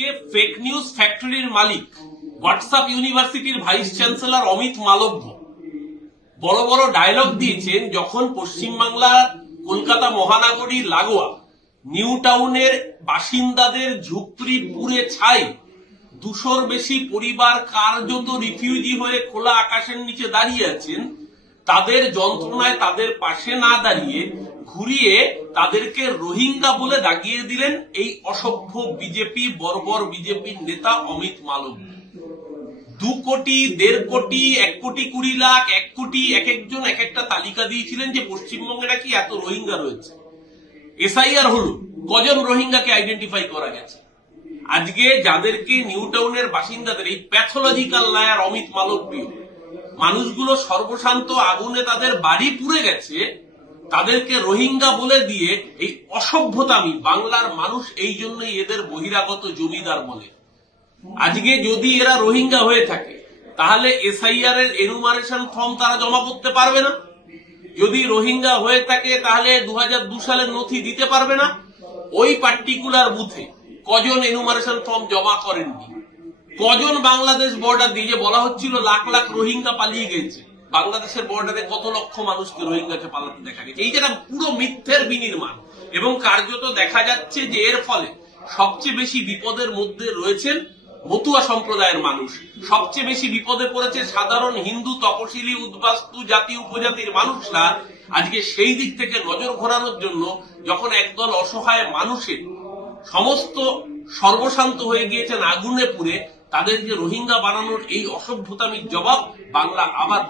আজকে fake news ফ্যাক্টরির মালিক WhatsApp ইউনিভার্সিটির ভাইস চ্যান্সেলর অমিত মালব্য বড় বড় ডায়লগ দিয়েছেন যখন পশ্চিমবাংলা কলকাতা মহানগরী লাগোয়া নিউ টাউনের বাসিন্দাদের ঝুপড়ি পুড়ে ছাই, 200-র বেশি পরিবার কার্যত রিফিউজি হয়ে খোলা আকাশের নিচে দাঁড়িয়ে আছেন। তাদের যন্ত্রণায় তাদের পাশে না দাঁড়িয়ে ঘুরিয়ে তাদেরকে রোহিঙ্গা বলে দাগিয়ে দিলেন এই অসভ্য বিজেপি বর্বর বিজেপির নেতা অমিত মালব্য। 2 কোটি 1.5 কোটি 1 কোটি 20 লাখ 1 কোটি এক একজন এক একটা তালিকা দিয়েছিলেন যে পশ্চিমবঙ্গে নাকি এত রোহিঙ্গা রয়েছে। এসআইআর হলো কজন রোহিঙ্গাকে আইডেন্টিফাই করা গেছে। আজকে যাদেরকে নিউ টাউনের বাসিন্দাদের এই প্যাথোলজিক্যাল লায়ার অমিত মালব্য, মানুষগুলো সর্বশান্ত আগুনে তাদের বাড়ি পুড়ে গেছে, তাদেরকে রোহিঙ্গা বলে দিয়ে এই অসভ্যতামি বাংলার মানুষ এই জন্যই এদের বহিরাগত জমিদার বলে। আজকে যদি এরা রোহিঙ্গা হয়ে থাকে তাহলে এসআইআর এর এনুমারেশন ফর্ম তারা জমা করতে পারবে না। যদি রোহিঙ্গা হয়ে থাকে তাহলে 2002 সালের নথি দিতে পারবে না। ওই পার্টিকুলার বুথে কজন এনুমারেশন ফর্ম জমা করেননি, কজন বাংলাদেশ বর্ডার দিয়ে, যে বলা হচ্ছিল লাখ লাখ রোহিঙ্গা পালিয়ে গেছে, বাংলাদেশের বর্ডারে কত লক্ষ মানুষকে রোহিঙ্গাকে পালাতে দেখা গেছে। এই যেটা পুরো মিথ্যের বিনির্মাণ, এবং কার্যত দেখা যাচ্ছে যে এর ফলে সবচেয়ে বেশি বিপদের মধ্যে রয়েছেন মতুয়া সম্প্রদায়ের মানুষ, সবচেয়ে বেশি বিপদে পড়েছে সাধারণ হিন্দু তপশিলি উদ্বাস্তু জাতি উপজাতির মানুষরা। আজকে সেই দিক থেকে নজর ঘোরানোর জন্য যখন একদল অসহায় মানুষের সমস্ত সর্বশান্ত হয়ে গিয়েছেন আগুনে পুড়ে, তাদেরকে রোহিঙ্গা বানানোর এই অসভ্যতামির জবাব বাংলা আবার